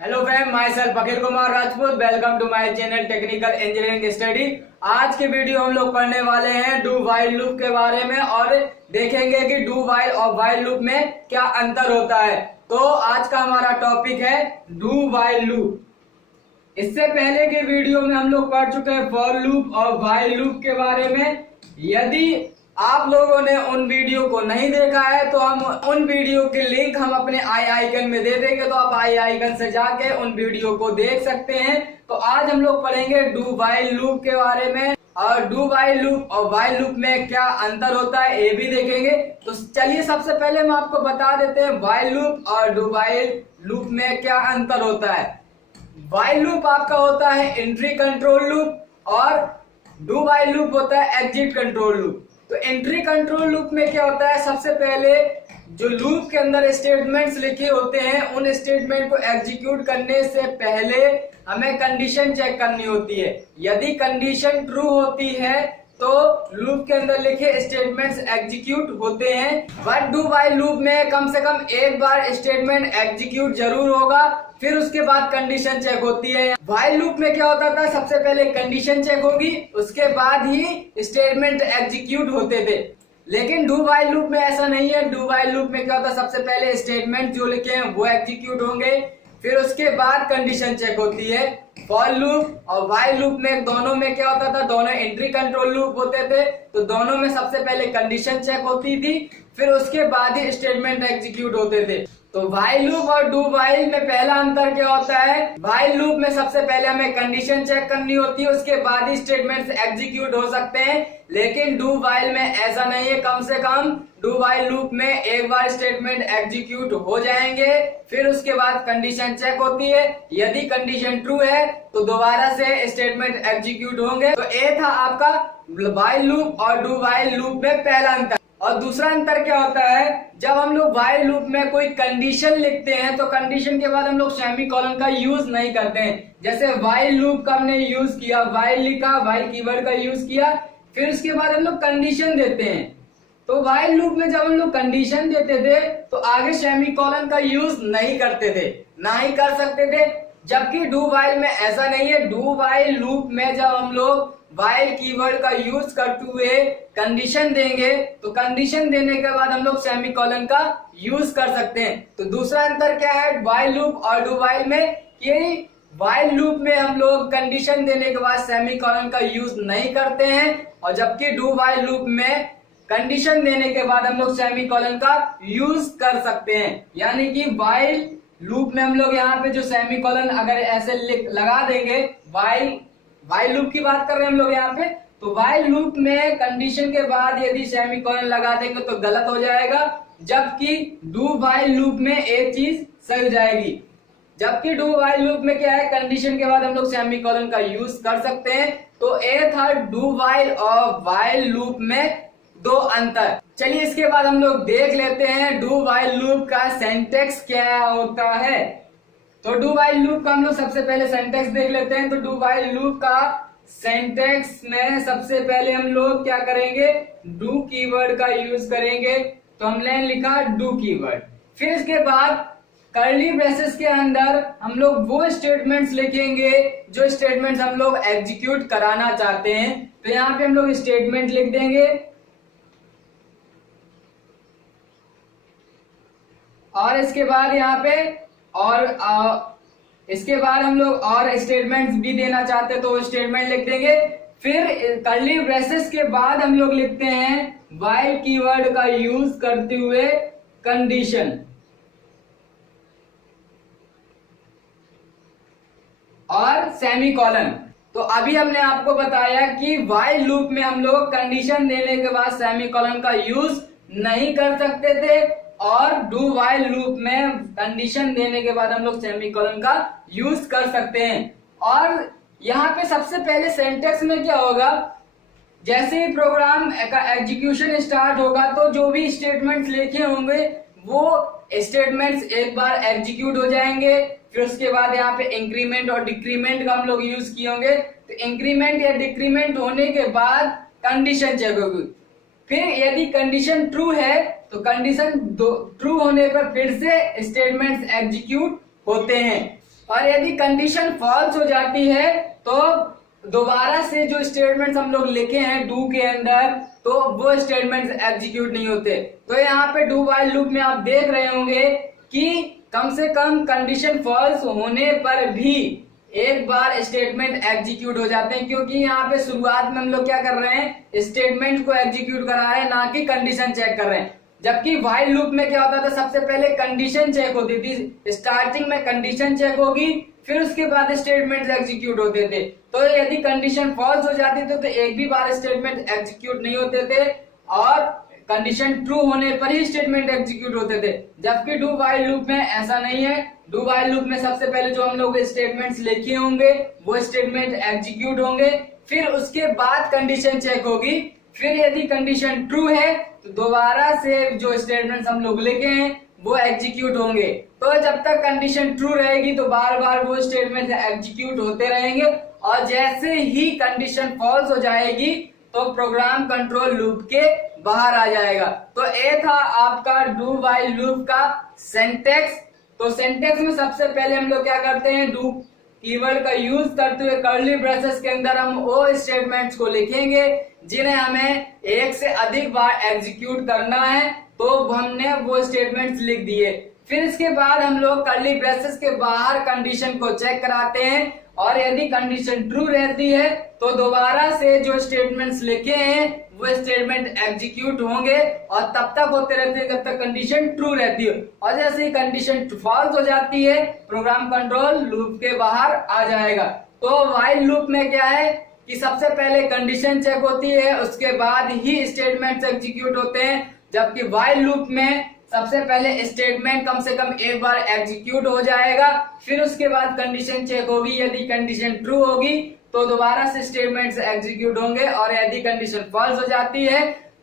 Hello friend, myself Akhil Kumar Rajput. Welcome to my channel technical engineering study. आज के video हम लोग पढ़ने वाले हैं डू व्हाइल लूप के बारे में और देखेंगे कि डू व्हाइल और व्हाइल लूप में क्या अंतर होता है। तो आज का हमारा टॉपिक है डू व्हाइल लूप। इससे पहले के वीडियो में हम लोग पढ़ चुके हैं फॉर लूप और व्हाइल लूप के बारे में। यदि आप लोगों ने उन वीडियो को नहीं देखा है तो हम उन वीडियो के लिंक हम अपने आई आइकन में दे देंगे, तो आप आई आइकन से जाके उन वीडियो को देख सकते हैं। तो आज हम लोग पढ़ेंगे डू व्हाइल लूप के बारे में और डू व्हाइल लूप और व्हाइल लूप में क्या अंतर होता है ये भी देखेंगे। तो चलिए सबसे पहले हम आपको बता देते हैं व्हाइल लूप और डू व्हाइल लूप में क्या अंतर होता है। व्हाइल लूप आपका होता है एंट्री कंट्रोल लूप और डू व्हाइल लूप होता है एग्जिट कंट्रोल लूप। तो एंट्री कंट्रोल लूप में क्या होता है, सबसे पहले जो लूप के अंदर स्टेटमेंट्स लिखे होते हैं उन स्टेटमेंट को एग्जीक्यूट करने से पहले हमें कंडीशन चेक करनी होती है। यदि कंडीशन ट्रू होती है तो लूप के अंदर लिखे स्टेटमेंट्स एग्जीक्यूट होते हैं। बट डू व्हाइल लूप में कम से कम एक बार स्टेटमेंट एग्जीक्यूट जरूर होगा, फिर उसके बाद कंडीशन चेक होती है। व्हाइल लूप में क्या होता था, सबसे पहले कंडीशन चेक होगी उसके बाद ही स्टेटमेंट एग्जीक्यूट होते थे। लेकिन डू व्हाइल लूप में ऐसा नहीं है। डू व्हाइल लूप में क्या होता है, सबसे पहले स्टेटमेंट जो लिखे हैं वो एग्जीक्यूट होंगे, फिर उसके बाद कंडीशन चेक होती है। फॉर लूप और व्हाइल लूप में दोनों में क्या होता था, दोनों एंट्री कंट्रोल लूप होते थे। तो दोनों में सबसे पहले कंडीशन चेक होती थी, फिर उसके बाद ही स्टेटमेंट एग्जीक्यूट होते थे। तो व्हाइल लूप और डू व्हाइल में पहला अंतर क्या होता है, व्हाइल लूप में सबसे पहले हमें कंडीशन चेक करनी होती है, उसके बाद ही स्टेटमेंट्स एग्जीक्यूट हो सकते हैं। लेकिन डू व्हाइल में ऐसा नहीं है। कम से कम डू व्हाइल लूप में एक बार स्टेटमेंट एग्जीक्यूट हो जाएंगे, फिर उसके बाद कंडीशन चेक होती है। यदि कंडीशन ट्रू है तो दोबारा से स्टेटमेंट एग्जीक्यूट होंगे। तो ये था आपका व्हाइल लूप और डू व्हाइल लूप में पहला अंतर। और दूसरा अंतर क्या होता है, जब हम लोग व्हाइल लूप में कोई कंडीशन लिखते हैं तो कंडीशन के बाद हम लोग सेमीकोलन का यूज नहीं करते हैं। जैसे व्हाइल लूप का हमने यूज किया, व्हाइल लिखा, व्हाइल कीवर्ड का यूज किया, फिर उसके बाद हम लोग कंडीशन देते हैं। तो व्हाइल लूप में जब हम लोग कंडीशन देते थे तो आगे सेमीकोलन का यूज नहीं करते थे, ना ही कर सकते थे। जबकि डू व्हाइल में ऐसा नहीं है। डू व्हाइल लूप में जब हम लोग व्हाइल कीवर्ड का यूज करते हुए कंडीशन देंगे तो कंडीशन देने के बाद हम लोग सेमीकोलन का यूज कर सकते हैं। तो दूसरा अंतर क्या है व्हाइल लूप और डू व्हाइल में, कि व्हाइल लूप में हम लोग कंडीशन देने के बाद सेमीकोलन का यूज नहीं करते हैं, और जबकि डू व्हाइल लूप में कंडीशन देने के बाद हम लोग सेमीकोलन का यूज कर सकते हैं। यानी कि व्हाइल लूप में हम लोग यहाँ पे जो सेमीकोलन अगर ऐसे लगा देंगे, व्हाइल लूप की बात कर रहे हैं हम लोग यहाँ पे, तो व्हाइल लूप में कंडीशन के बाद यदि सेमीकोलन लगा देंगे तो गलत हो जाएगा। जबकि डू व्हाइल लूप में एक चीज सही हो जाएगी। जबकि डू व्हाइल लूप में क्या है, कंडीशन के बाद हम लोग सेमीकोलन का यूज कर सकते हैं। तो ये था डू व्हाइल और व्हाइल लूप में दो अंतर। चलिए इसके बाद हम लोग देख लेते हैं डू व्हाइल लूप का सिंटैक्स क्या होता है। तो डू व्हाइल लूप का हम लोग सबसे पहले सिंटैक्स देख लेते हैं। तो डू व्हाइल लूप का सिंटैक्स में सबसे पहले हम लोग क्या करेंगे, डू कीवर्ड का यूज करेंगे। तो हमने लिखा डू कीवर्ड, फिर इसके बाद कर्ली ब्रेसेस के अंदर हम लोग वो स्टेटमेंट्स लिखेंगे जो स्टेटमेंट्स हम लोग एग्जीक्यूट कराना चाहते हैं। तो यहाँ पे हम लोग स्टेटमेंट लिख देंगे और इसके बाद यहाँ पे इसके बाद हम लोग और स्टेटमेंट्स भी देना चाहते हैं तो स्टेटमेंट लिख देंगे। फिर कर्ली ब्रेसेस के बाद हम लोग लिखते हैं व्हाइल कीवर्ड का यूज करते हुए कंडीशन, और सेमीकोलन। तो अभी हमने आपको बताया कि व्हाइल लूप में हम लोग कंडीशन देने के बाद सेमीकोलन का यूज नहीं कर सकते थे, और डू व्हाइल लूप में कंडीशन देने के बाद हम लोग सेमीकोलन का यूज कर सकते हैं। और यहाँ पे सबसे पहले सिंटैक्स में क्या होगा, जैसे ही प्रोग्राम का एग्जीक्यूशन स्टार्ट होगा तो जो भी स्टेटमेंट्स लिखे होंगे वो स्टेटमेंट्स एक बार एग्जीक्यूट हो जाएंगे। फिर उसके बाद यहाँ पे इंक्रीमेंट और डिक्रीमेंट का हम लोग यूज किए होंगे। तो इंक्रीमेंट या डिक्रीमेंट होने के बाद कंडीशन चेक होगी। फिर यदि कंडीशन ट्रू है तो कंडीशन ट्रू होने पर फिर से स्टेटमेंट्स एग्जीक्यूट होते हैं। और यदि कंडीशन फॉल्स हो जाती है तो दोबारा से जो स्टेटमेंट्स हम लोग लिखे हैं डू के अंदर, तो वो स्टेटमेंट्स एग्जीक्यूट नहीं होते। तो यहाँ पे डू व्हाइल लूप में आप देख रहे होंगे कि कम से कम कंडीशन फॉल्स होने पर भी एक बार स्टेटमेंट एग्जीक्यूट हो जाते हैं, क्योंकि यहाँ पे शुरुआत में हम लोग क्या कर रहे हैं, स्टेटमेंट को एग्जीक्यूट करा रहे हैं, ना कि कंडीशन चेक कर रहे हैं। जबकि व्हाइल लूप में क्या होता था, सबसे पहले कंडीशन चेक होती थी, स्टार्टिंग में कंडीशन चेक होगी, फिर उसके बाद स्टेटमेंट एग्जीक्यूट होते थे। तो यदि कंडीशन फॉल्स हो जाती थी तो एक भी बार स्टेटमेंट एग्जीक्यूट नहीं होते थे, और कंडीशन ट्रू होने पर ही स्टेटमेंट एग्जीक्यूट होते थे। जबकि डू व्हाइल लूप में ऐसा नहीं है। डू व्हाइल लूप में सबसे पहले जो हम लोग स्टेटमेंट्स लिखे होंगे वो स्टेटमेंट एग्जीक्यूट होंगे, फिर उसके बाद कंडीशन चेक होगी, फिर यदि कंडीशन ट्रू है तो दोबारा से जो स्टेटमेंट्स हम लोग लिखे हैं वो एग्जीक्यूट होंगे। तो जब तक कंडीशन ट्रू रहेगी तो बार बार वो स्टेटमेंट एग्जीक्यूट होते रहेंगे, और जैसे ही कंडीशन फॉल्स हो जाएगी तो प्रोग्राम कंट्रोल लूप के बाहर आ जाएगा। तो ये था आपका डू व्हाइल लूप का सिंटैक्स। तो सिंटैक्स में सबसे पहले हम लोग क्या करते हैं, डू कीवर्ड का यूज करते हुए कर्ली ब्रेसेस के अंदर हम वो स्टेटमेंट्स को लिखेंगे जिन्हें हमें एक से अधिक बार एग्जीक्यूट करना है, तो हमने वो स्टेटमेंट्स लिख दिए। फिर इसके बाद हम लोग कर्ली ब्रेसेस के बाहर कंडीशन को चेक कराते हैं, और यदि कंडीशन ट्रू रहती है तो दोबारा से जो स्टेटमेंट्स लिखे हैं वो स्टेटमेंट एग्जीक्यूट होंगे, और तब तक होते रहते हैं जब तक कंडीशन ट्रू रहती है। और जैसे ही कंडीशन फॉल्स हो जाती है प्रोग्राम कंट्रोल लूप के बाहर आ जाएगा। तो व्हाइल लूप में क्या है कि सबसे पहले कंडीशन चेक होती है, उसके बाद ही स्टेटमेंट्स एग्जीक्यूट होते हैं। जबकि व्हाइल लूप में सबसे पहले स्टेटमेंट कम से कम एक बार एग्जीक्यूट हो जाएगा, फिर उसके बाद कंडीशन चेक होगी, यदि कंडीशन ट्रू होगी तो दोबारा से स्टेटमेंट्स एग्जीक्यूट होंगे, और यदि कंडीशन फॉल्स हो जाती है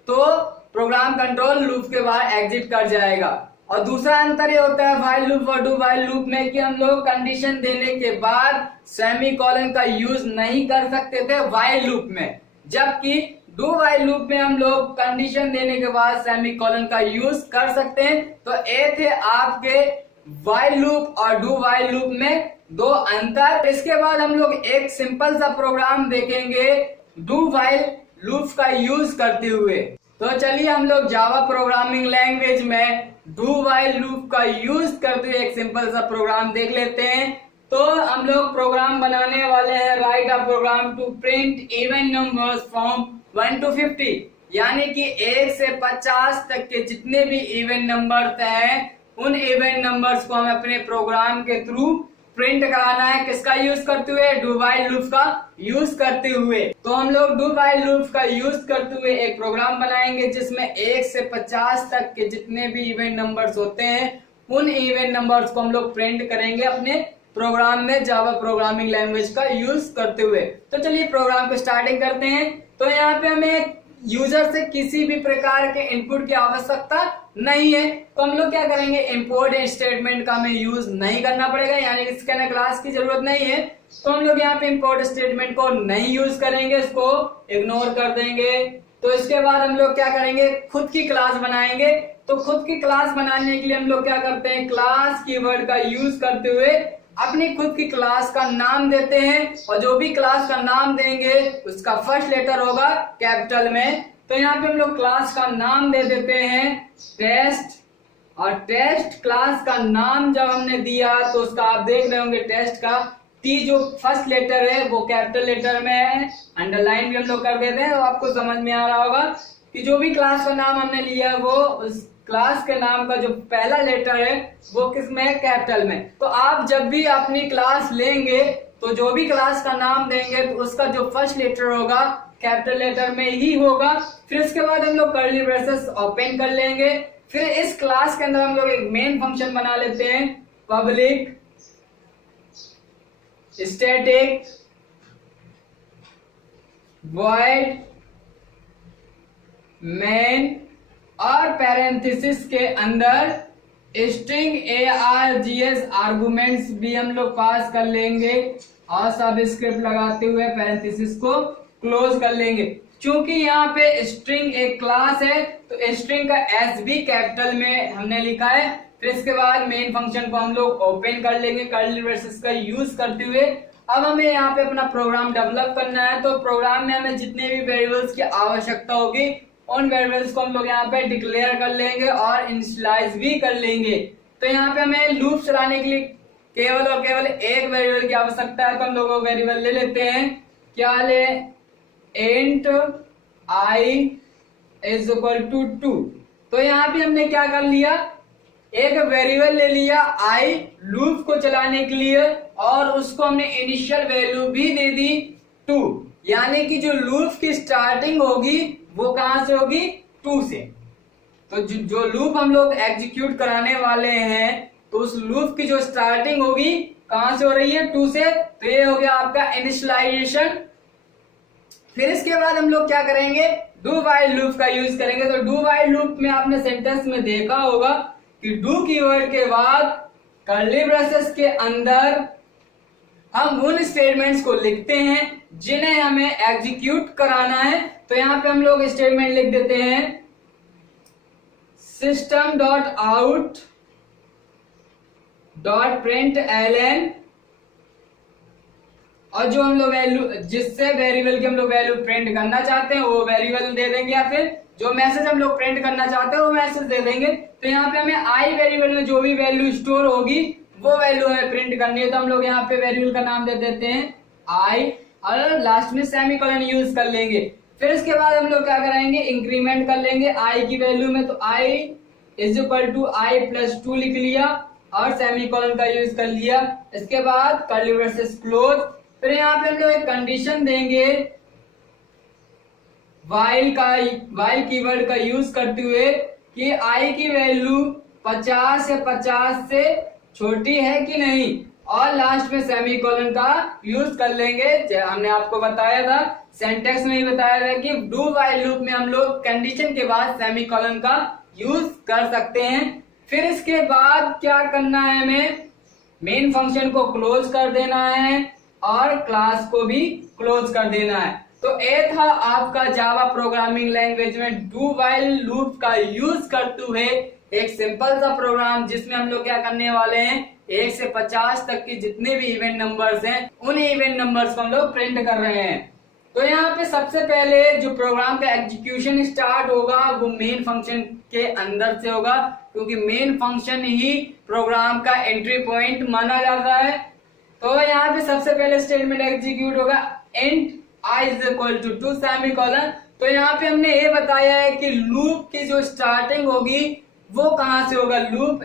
तो प्रोग्राम कंट्रोल लूप के बाहर एग्जिट कर जाएगा। और दूसरा अंतर ये होता है व्हाइल लूप और डू व्हाइल लूप में कि हम लोग कंडीशन देने के बाद सेमीकोलन का यूज नहीं कर सकते थे व्हाइल लूप में, जबकि डू व्हाइल लूप में हम लोग कंडीशन देने के बाद सेमीकोलन का यूज कर सकते हैं। तो ये थे आपके व्हाइल लूप और डू व्हाइल लूप में दो अंतर। इसके बाद हम लोग एक सिंपल सा प्रोग्राम देखेंगे डू व्हाइल लूप का यूज करते हुए। तो चलिए हम लोग जावा प्रोग्रामिंग लैंग्वेज में डू व्हाइल लूप का यूज करते हुए एक सिंपल सा प्रोग्राम देख लेते हैं। तो हम लोग प्रोग्राम बनाने वाले हैं, write a program to print even numbers from 1 to 50, यानी कि 1 से 50 तक के जितने भी इवन नंबर्स हैं उन इवन नंबर्स को हमें अपने प्रोग्राम के थ्रू प्रिंट कराना है। किसका यूज करते हुए, डू व्हाइल लूप का यूज करते हुए। तो हम लोग डू व्हाइल लूप का यूज करते हुए एक प्रोग्राम बनाएंगे जिसमें 1 से 50 तक के जितने भी इवन नंबर्स होते हैं उन इवन नंबर्स को हम लोग प्रिंट करेंगे अपने प्रोग्राम में जावा प्रोग्रामिंग लैंग्वेज का यूज करते हुए। तो चलिए प्रोग्राम को स्टार्टिंग करते हैं। तो यहाँ पे हमें यूजर से किसी भी प्रकार के इनपुट की आवश्यकता नहीं है, तो हम लोग क्या करेंगे, इंपोर्ट स्टेटमेंट का हमें यूज नहीं करना पड़ेगा, यानी इसके क्लास की जरूरत नहीं है। तो हम लोग यहाँ पे इंपोर्ट स्टेटमेंट को नहीं यूज करेंगे, इसको इग्नोर कर देंगे। तो इसके बाद हम लोग क्या करेंगे, खुद की क्लास बनाएंगे। तो खुद की क्लास बनाने के लिए हम लोग क्या करते हैं, क्लास कीवर्ड का यूज करते हुए अपनी खुद की क्लास का नाम देते हैं, और जो भी क्लास का नाम देंगे उसका फर्स्ट लेटर होगा कैपिटल में। तो यहाँ पे हम लोग क्लास का नाम दे देते हैं टेस्ट, और टेस्ट क्लास का नाम जब हमने दिया तो उसका आप देख रहे होंगे टेस्ट का टी जो फर्स्ट लेटर है वो कैपिटल लेटर में है, अंडरलाइन भी हम लोग कर देते हैं। तो आपको समझ में आ रहा होगा कि जो भी क्लास का नाम हमने लिया वो उस क्लास के नाम का जो पहला लेटर है वो किस में है, कैपिटल में। तो आप जब भी अपनी क्लास लेंगे तो जो भी क्लास का नाम देंगे तो उसका जो फर्स्ट लेटर होगा कैपिटल लेटर में ही होगा। फिर उसके बाद हम लोग कर्ली ब्रेसेस ओपन कर लेंगे। फिर इस क्लास के अंदर हम लोग एक मेन फंक्शन बना लेते हैं, पब्लिक स्टैटिक वॉइड मेन, और पैरेंथेसिस के अंदर स्ट्रिंग args आर्गुमेंट्स भी हम लोग पास कर लेंगे, और सबस्क्रिप्ट लगाते हुए पैरेंथेसिस को क्लोज कर लेंगे। क्योंकि यहाँ पे स्ट्रिंग एक क्लास है तो स्ट्रिंग का एस भी कैपिटल में हमने लिखा है, फिर इसके बाद मेन फंक्शन को हम लोग ओपन कर लेंगे कर्ली ब्रेसेस का यूज करते हुए। अब हमें यहाँ पे अपना प्रोग्राम डेवलप करना है, तो प्रोग्राम में हमें जितने भी वेरिएबल्स की आवश्यकता होगी उन वेरिएबल्स को हम लोग यहाँ पे डिक्लेयर कर लेंगे और इनिशियलाइज भी कर लेंगे। तो यहाँ पे हमें लूप चलाने के लिए केवल और केवल एक वेरिएबल की आवश्यकता है, तो हम लोग वेरिएबल ले लेते हैं। क्या ले? Int I is equal to 2। तो यहाँ पे हमने क्या कर लिया, एक वेरिएबल ले लिया आई लूप को चलाने के लिए और उसको हमने इनिशियल वैल्यू भी दे दी 2, यानी कि जो लूप की स्टार्टिंग होगी वो कहां से होगी? 2 से। तो जो लूप हम लोग एग्जीक्यूट कराने वाले हैं तो उस लूप की जो स्टार्टिंग होगी कहां से हो रही है? 2 से। तो ये हो गया आपका इनिशियलाइजेशन। फिर इसके बाद हम लोग क्या करेंगे? डू वाइल लूप का यूज करेंगे। तो डू वाइल लूप में आपने सेंटेंस में देखा होगा कि डू कीवर्ड के बाद कर्ली ब्रेसेस के अंदर हम उन स्टेटमेंट्स को लिखते हैं जिन्हें हमें एग्जीक्यूट कराना है। तो यहां पे हम लोग स्टेटमेंट लिख देते हैं system dot out dot println, और जो हम लोग वैल्यू जिससे वेरिएबल की हम लोग वैल्यू प्रिंट करना चाहते हैं वो वेरिएबल दे देंगे, या फिर जो मैसेज हम लोग प्रिंट करना चाहते हैं वो मैसेज दे देंगे। तो यहाँ पे हमें आई वेरिएबल में जो भी वैल्यू स्टोर होगी वो वैल्यू हमें प्रिंट करनी है। तो हम लोग यहाँ पे वेरिएबल का नाम दे देते हैं आई और लास्ट में सेमीकोलन यूज कर लेंगे। फिर इसके बाद हम लोग क्या करेंगे? इंक्रीमेंट कर लेंगे आई की वैल्यू में। तो i is equal to i plus 2 लिख लिया और सेमीकोलन का यूज कर लिया। इसके बाद कर्ली ब्रेसेस क्लोज। फिर यहाँ पे हम लोग एक कंडीशन देंगे वाइल कीवर्ड का यूज करते हुए कि आई की वैल्यू 50 या 50 से छोटी है कि नहीं, और लास्ट में सेमीकोलन का यूज कर लेंगे। हमने आपको बताया था, सेंटेक्स में ही बताया था कि डू वाइल लूप में हम लोग कंडीशन के बाद सेमीकोलन का यूज कर सकते हैं। फिर इसके बाद क्या करना है? हमें मेन फंक्शन को क्लोज कर देना है और क्लास को भी क्लोज कर देना है। तो ये था आपका जावा प्रोग्रामिंग लैंग्वेज में डू वाइल लूप का यूज करते हुए एक सिंपल सा प्रोग्राम, जिसमें हम लोग क्या करने वाले हैं? 1 से 50 तक की जितने भी इवेंट नंबर्स हैं उन इवेंट नंबर्स को हम लोग प्रिंट कर रहे हैं। तो यहाँ पे सबसे पहले जो प्रोग्राम का एग्जीक्यूशन स्टार्ट होगा वो मेन फंक्शन के अंदर से होगा, क्योंकि मेन फंक्शन ही प्रोग्राम का एंट्री पॉइंट माना जाता है। तो यहाँ पे सबसे पहले स्टेटमेंट एग्जीक्यूट होगा int I is equal to 2 semicolon. तो यहाँ पे हमने ये बताया है कि लूप की जो स्टार्टिंग होगी वो कहां से होगा, लूप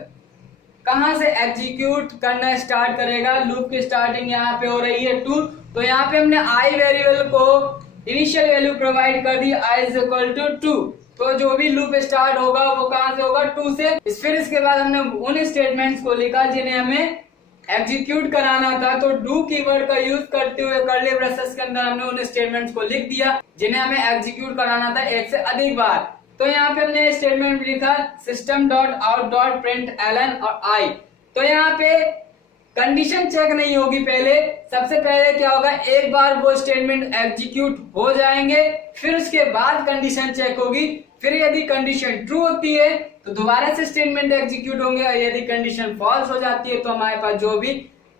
कहां से एग्जीक्यूट करना स्टार्ट करेगा। लूप की स्टार्टिंग यहाँ पे हो रही है 2। तो यहाँ पे हमने आई वेरिएबल को इनिशियल वैल्यू प्रोवाइड कर दी आई इज इक्वल टू 2। तो जो भी लूप स्टार्ट होगा वो कहां से होगा? 2 से। फिर इसके बाद हमने उन स्टेटमेंट्स को लिखा जिन्हें हमें एग्जीक्यूट कराना था। तो डू कीवर्ड का यूज करते हुए कर्ली ब्रेसेस के अंदर हमने उन स्टेटमेंट्स को लिख दिया जिन्हें हमें एग्जीक्यूट कराना था 1 से अधिक बार। तो यहाँ पे हमने स्टेटमेंट लिखा system dot out dot print Elon और आई। तो यहाँ पे कंडीशन चेक नहीं होगी, पहले सबसे पहले क्या होगा? एक बार वो स्टेटमेंट एग्जीक्यूट हो जाएंगे, फिर उसके बाद कंडीशन चेक होगी। फिर यदि कंडीशन ट्रू होती है तो दोबारा से स्टेटमेंट एग्जीक्यूट होंगे, और यदि कंडीशन फॉल्स हो जाती है तो हमारे पास जो भी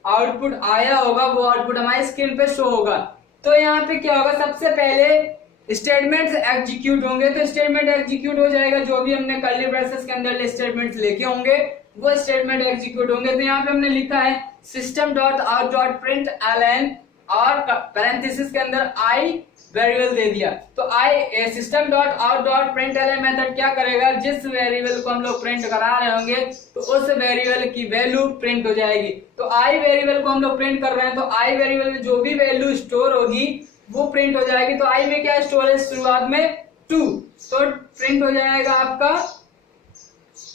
आउटपुट आया होगा वो आउटपुट हमारी स्क्रीन पे शो होगा। तो यहाँ पे क्या होगा? सबसे पहले स्टेटमेंट्स एग्जीक्यूट होंगे। तो स्टेटमेंट एग्जीक्यूट हो जाएगा, जो भी हमने कर्ली ब्रेसेस के अंदर स्टेटमेंट्स लेके होंगे वो स्टेटमेंट एग्जीक्यूट होंगे। तो यहाँ पे हमने लिखा है system dot out dot print Elon और पैरेंथेसिस के अंदर आई वेरिएबल दे दिया। तो I system dot out dot print LN method क्या करेगा? जिस वेरिएबल को हम लोग प्रिंट करा रहे होंगे तो उस वेरिएबल की वैल्यू प्रिंट हो जाएगी। तो आई वेरिएबल को हम लोग प्रिंट कर रहे हैं, तो आई वेरिएबल में जो भी वैल्यू स्टोर होगी वो प्रिंट हो जाएगी। तो आई में क्या स्टोर है? शुरुआत में 2, तो प्रिंट हो जाएगा आपका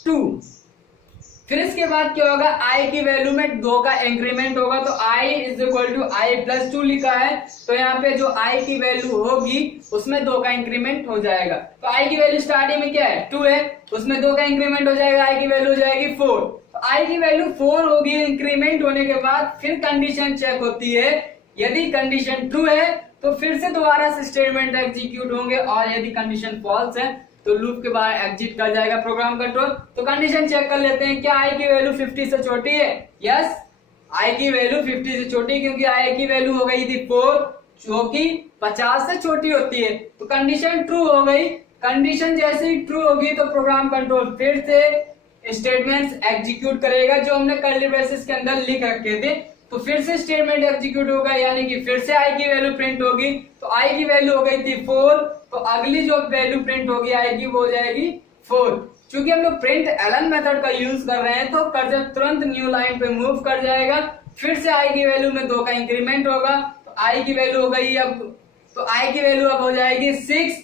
2। फिर इसके बाद क्या होगा? आई की वैल्यू में 2 का इंक्रीमेंट होगा। तो i is equal to i plus 2 लिखा है, तो यहाँ पे जो आई की वैल्यू होगी उसमें 2 का इंक्रीमेंट हो जाएगा। तो आई की वैल्यू स्टार्टिंग में क्या है? 2 है, उसमें 2 का इंक्रीमेंट हो जाएगा, आई की वैल्यू हो जाएगी 4। तो आई की वैल्यू 4 होगी। इंक्रीमेंट होने के बाद फिर कंडीशन चेक होती है, यदि कंडीशन ट्रू है तो फिर से दोबारा से स्टेटमेंट एग्जीक्यूट होंगे, और यदि कंडीशन फॉल्स है तो लूप के बाहर एग्जिट कर जाएगा प्रोग्राम कंट्रोल। तो कंडीशन चेक कर लेते हैं, क्या आई की वैल्यू 50 से छोटी है? यस, आई की वैल्यू 50 से छोटी, क्योंकि आई की वैल्यू हो गई थी 4 जो कि 50 से छोटी होती है। तो कंडीशन ट्रू हो गई। कंडीशन जैसे ही ट्रू होगी तो प्रोग्राम कंट्रोल फिर से स्टेटमेंट्स एग्जीक्यूट करेगा जो हमने कर्ली ब्रेसेस के अंदर लिख रखे थे। तो फिर से स्टेटमेंट एग्जीक्यूट होगा, यानी कि फिर से आई की वैल्यू प्रिंट होगी। तो आई की वैल्यू हो गई थी 4, तो अगली जो वैल्यू प्रिंट होगी आई की वो हो जाएगी 4। चूंकि हम लोग प्रिंट एलन मेथड का यूज कर रहे हैं तो कर्सर तुरंत न्यू लाइन पे मूव कर जाएगा। फिर से आई की वैल्यू में 2 का इंक्रीमेंट होगा, तो आई की वैल्यू हो गई अब, तो आई की वैल्यू अब हो जाएगी 6।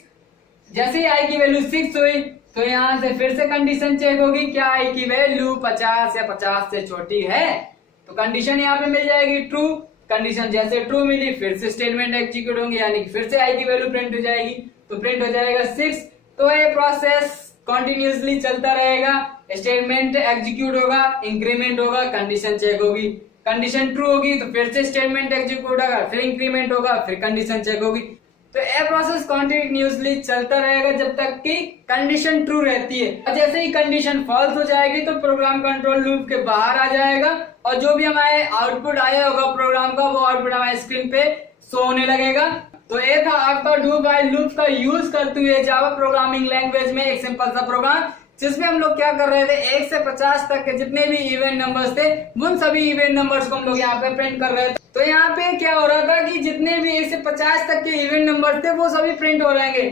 जैसे ही आई की वैल्यू 6 हुई तो यहां से फिर से कंडीशन चेक होगी, क्या आई की वैल्यू 50 या 50 से छोटी है? तो कंडीशन यहाँ पे मिल जाएगी ट्रू। कंडीशन जैसे ट्रू मिली फिर से स्टेटमेंट एग्जीक्यूट होंगे, यानी कि फिर से आई की वैल्यू प्रिंट हो जाएगी, तो प्रिंट हो जाएगा 6। तो ये प्रोसेस कंटिन्यूअसली चलता रहेगा। स्टेटमेंट एग्जीक्यूट होगा, इंक्रीमेंट होगा, कंडीशन चेक होगी, कंडीशन ट्रू होगी तो फिर से स्टेटमेंट एग्जीक्यूट होगा, फिर इंक्रीमेंट होगा, फिर कंडीशन चेक होगी। तो ये प्रोसेस कंटिन्यूअसली चलता रहेगा जब तक कि कंडीशन ट्रू रहती है। और जैसे ही कंडीशन फॉल्स हो जाएगी तो प्रोग्राम कंट्रोल लूप के बाहर आ जाएगा और जो भी हमारे आउटपुट आया होगा प्रोग्राम का वो आउटपुट हमारे स्क्रीन पे शो होने लगेगा। तो ये था आपका डू व्हाइल लूप का यूज करते हुए जावा प्रोग्रामिंग लैंग्वेज में एक सिंपल सा प्रोग्राम, जिसमें हम लोग क्या कर रहे थे, 1 से 50 तक के जितने भी इवेंट नंबर्स थे उन सभी इवेंट नंबर्स को हम लोग यहाँ पे प्रिंट कर रहे थे। तो यहाँ पे क्या हो रहा था कि जितने भी 1 से 50 तक के इवेंट नंबर थे वो सभी प्रिंट हो रहेंगे,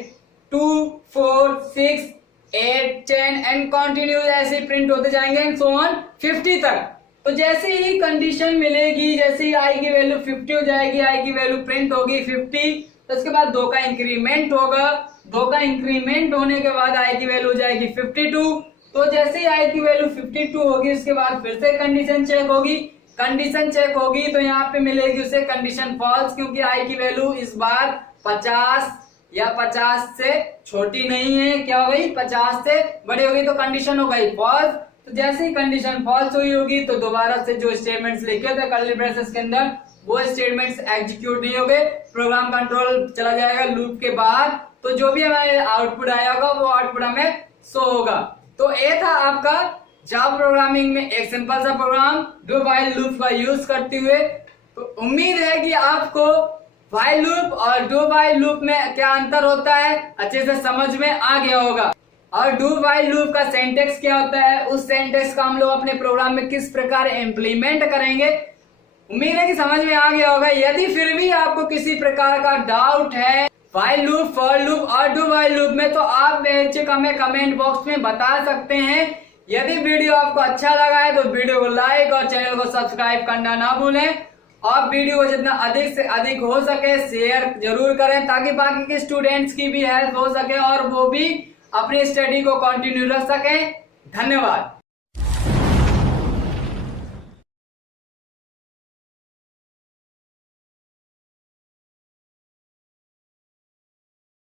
2, 4, 6, 8, 10 एंड कंटिन्यू ऐसे प्रिंट होते जाएंगे एंड सो ऑन 50 तक। तो जैसे ही कंडीशन मिलेगी, जैसे ही आई की वैल्यू 50 हो जाएगी, आई की वैल्यू प्रिंट होगी 50, तो उसके बाद 2 का इंक्रीमेंट होगा, 2 का इंक्रीमेंट होने के बाद आई की वैल्यू हो जाएगी 52। तो जैसे ही आई की वैल्यू 52 होगी उसके बाद फिर से कंडीशन चेक होगी, कंडीशन चेक होगी तो यहाँ पे मिलेगी उसे कंडीशन फॉल्स, क्योंकि आई की वैल्यू इस बार 50 या 50 से छोटी नहीं है, क्या हो गई 50 से बड़ी होगी, तो कंडीशन हो गई फॉल्स। तो जैसे ही कंडीशन फॉल्स हुई होगी तो दोबारा से जो स्टेटमेंट्स लिखे थे कर्ली ब्रेसेस के अंदर वो स्टेटमेंट्स एग्जीक्यूट नहीं होंगे, प्रोग्राम कंट्रोल चला जाएगा लूप के बाहर। तो जो भी हमारे आउटपुट आया होगा वो आउटपुट हमें शो होगा। तो ये था आपका जावा प्रोग्रामिंग में एक सिंपल सा प्रोग्राम डू व्हाइल लूप का यूज करते हुए। तो उम्मीद है कि आपको व्हाइल लूप और डू व्हाइल लूप में क्या अंतर होता है अच्छे से समझ में आ गया होगा, और डू व्हाइल लूप का सिंटैक्स क्या होता है, उस सिंटैक्स का हम लोग अपने प्रोग्राम में किस प्रकार इम्प्लीमेंट करेंगे। उम्मीद है कि समझ में आ गया होगा। यदि फिर भी आपको किसी प्रकार का डाउट है व्हाइल लूप, फॉर लूप और डू व्हाइल लूप में, तो आप बेझिझक हमें कमेंट बॉक्स में बता सकते हैं। यदि वीडियो आपको अच्छा लगा है तो वीडियो को लाइक और चैनल को सब्सक्राइब करना ना भूलें, और वीडियो को जितना अधिक से अधिक हो सके शेयर जरूर करें ताकि बाकी के स्टूडेंट्स की भी हेल्प हो सके और वो भी अपनी स्टडी को कंटिन्यू रख सकें। धन्यवाद।